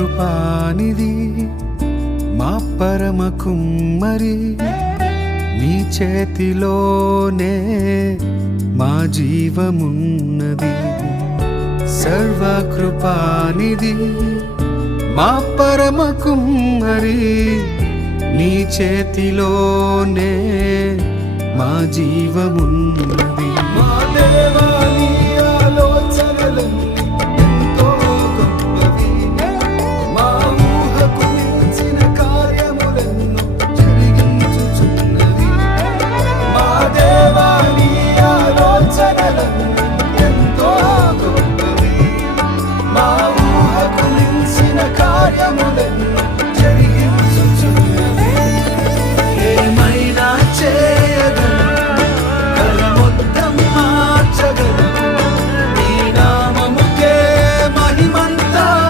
సర్వకృపానిధి మా పరమ కుమ్మరి, నీ చేతిలోనే మా జీవమున్నది. సర్వకృపానిధి మా పరమ కుమ్మరి, నీ చేతిలోనే మా జీవమున్నది. మా దేవా